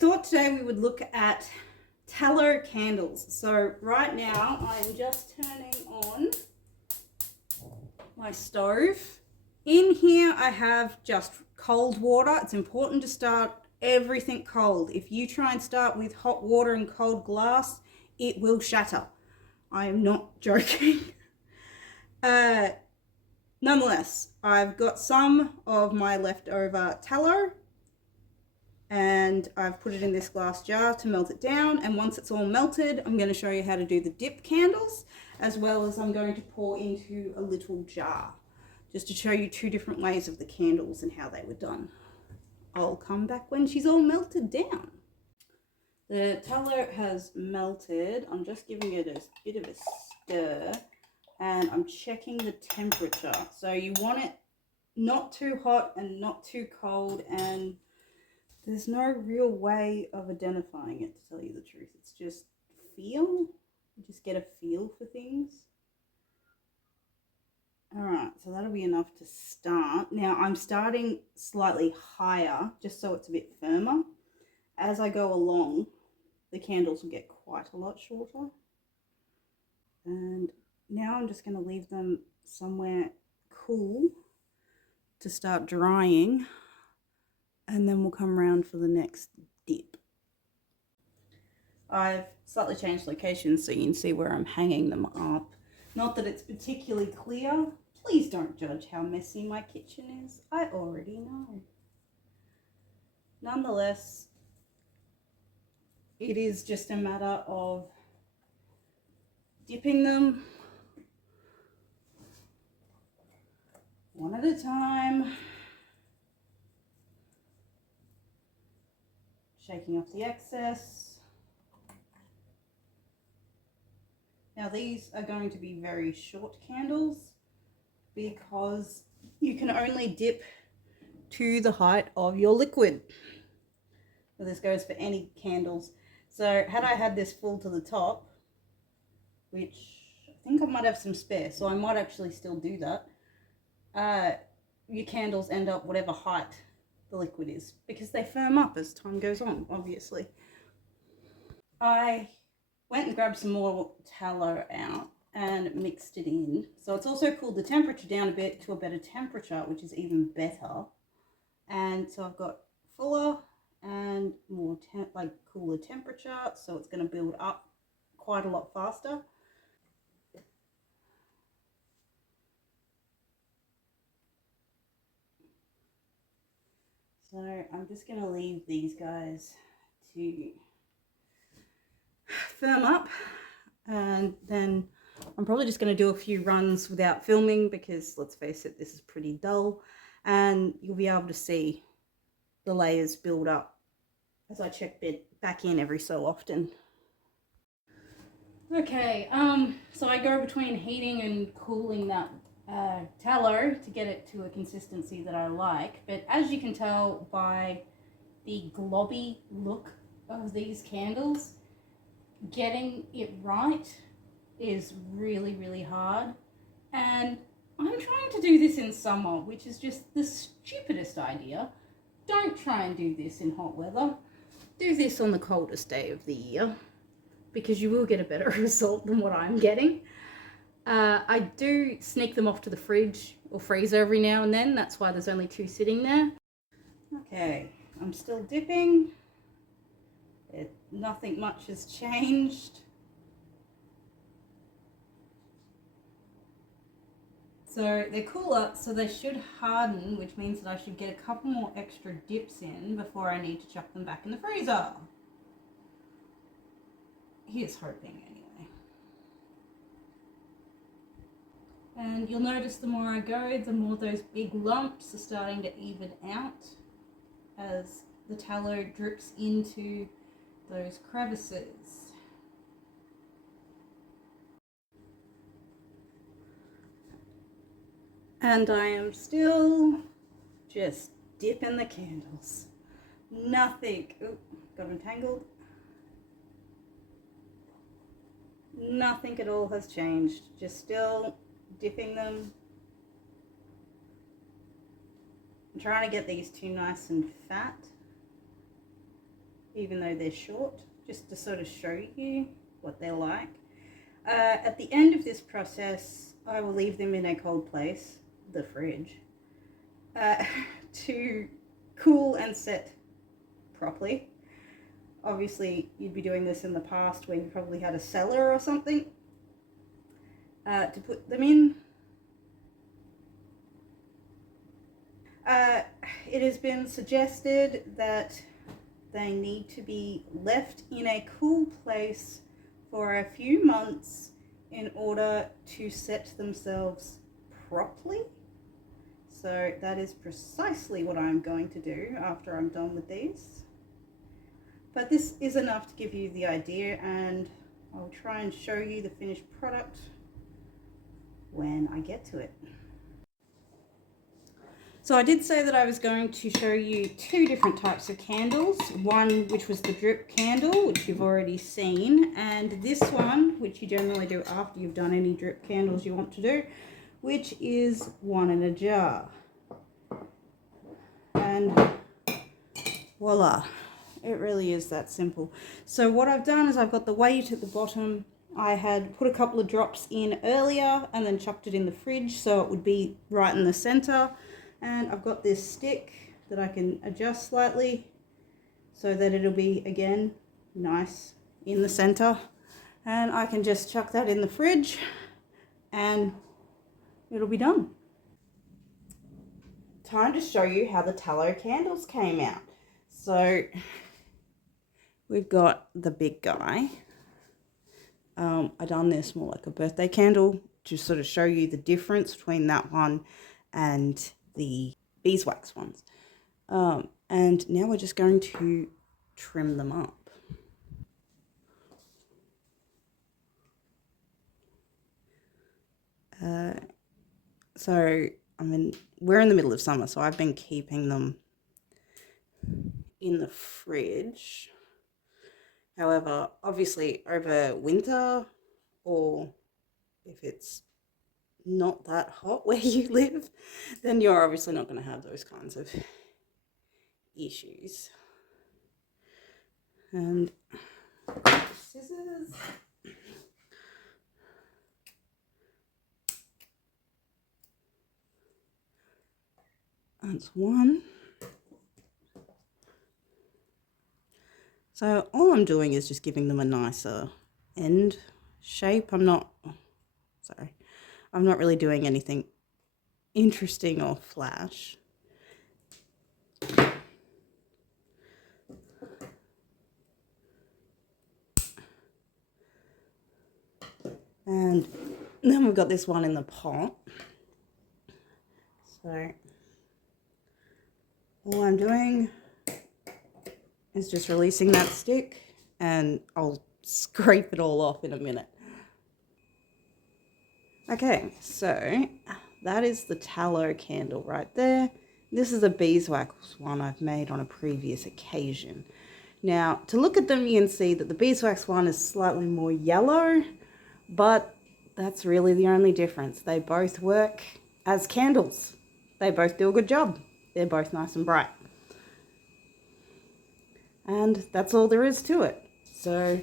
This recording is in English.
thought today we would look at tallow candles. So right now I'm just turning on my stove. In here I have just cold water. It's important to start everything cold. If you try and start with hot water and cold glass, it will shatter. I am not joking. Nonetheless, I've got some of my leftover tallow and I've put it in this glass jar to melt it down, and once it's all melted I'm going to show you how to do the dip candles, as well as I'm going to pour into a little jar just to show you two different ways of the candles and how they were done. I'll come back when she's all melted down. The tallow has melted. I'm just giving it a bit of a stir and I'm checking the temperature. So you want it not too hot and not too cold, and there's no real way of identifying it, to tell you the truth. It's just feel. You just get a feel for things. Alright, so that'll be enough to start. Now I'm starting slightly higher just so it's a bit firmer. As I go along, the candles will get quite a lot shorter. And now I'm just going to leave them somewhere cool to start drying, and then we'll come around for the next dip. I've slightly changed locations so you can see where I'm hanging them up. Not that it's particularly clear. Please don't judge how messy my kitchen is. I already know. Nonetheless, it is just a matter of dipping them one at a time, shaking off the excess. Now these are going to be very short candles because you can only dip to the height of your liquid. So this goes for any candles. So had I had this full to the top, which I think I might have some spare, so I might actually still do that, your candles end up whatever height the liquid is, because they firm up as time goes on, obviously. I went and grabbed some more tallow out and mixed it in. So it's also cooled the temperature down a bit to a better temperature, which is even better. And so I've got fuller and more cooler temperature, so it's going to build up quite a lot faster. So I'm just going to leave these guys to firm up, and then I'm probably just going to do a few runs without filming because, let's face it, this is pretty dull, and you'll be able to see the layers build up as I check it back in every so often. Okay, so I go between heating and cooling that tallow to get it to a consistency that I like, but as you can tell by the globby look of these candles, getting it right is really, really hard. And I'm trying to do this in summer, which is just the stupidest idea. Don't try and do this in hot weather. Do this on the coldest day of the year, because you will get a better result than what I'm getting. I do sneak them off to the fridge or freezer every now and then. That's why there's only two sitting there. Okay, I'm still dipping. Nothing much has changed. So they're cooler, so they should harden, which means that I should get a couple more extra dips in before I need to chuck them back in the freezer. Here's hoping, anyway. And you'll notice the more I go, the more those big lumps are starting to even out as the tallow drips into those crevices. And I am still just dipping the candles. Nothing, got entangled. Nothing at all has changed, just still dipping them. I'm trying to get these two nice and fat. even though they're short, just to sort of show you what they're like. At the end of this process, I will leave them in a cold place, the fridge, to cool and set properly. Obviously, you'd be doing this in the past where you probably had a cellar or something to put them in. It has been suggested that they need to be left in a cool place for a few months in order to set themselves properly. So that is precisely what I'm going to do after I'm done with these. But this is enough to give you the idea, and I'll try and show you the finished product when I get to it. So I did say that I was going to show you two different types of candles. One which was the drip candle, which you've already seen, and this one, which you generally do after you've done any drip candles you want to do, which is one in a jar. And voila, it really is that simple. So what I've done is I've got the weight at the bottom. I had put a couple of drops in earlier and then chucked it in the fridge so it would be right in the center. And I've got this stick that I can adjust slightly so that it'll be, again, nice in the center. And I can just chuck that in the fridge and it'll be done. Time to show you how the tallow candles came out. So we've got the big guy. I done this more like a birthday candle to sort of show you the difference between that one and the beeswax ones. And now we're just going to trim them up. So we're in the middle of summer, so I've been keeping them in the fridge. However, obviously over winter, or if it's not that hot where you live, then you're obviously not going to have those kinds of issues. And scissors. That's one. So all I'm doing is just giving them a nicer end shape. I'm not really doing anything interesting or flash. And then we've got this one in the pot. So all I'm doing is just releasing that stick, and I'll scrape it all off in a minute. Okay, so that is the tallow candle right there. This is a beeswax one I've made on a previous occasion. Now, to look at them, you can see that the beeswax one is slightly more yellow, but that's really the only difference. They both work as candles. They both do a good job. They're both nice and bright. And that's all there is to it. So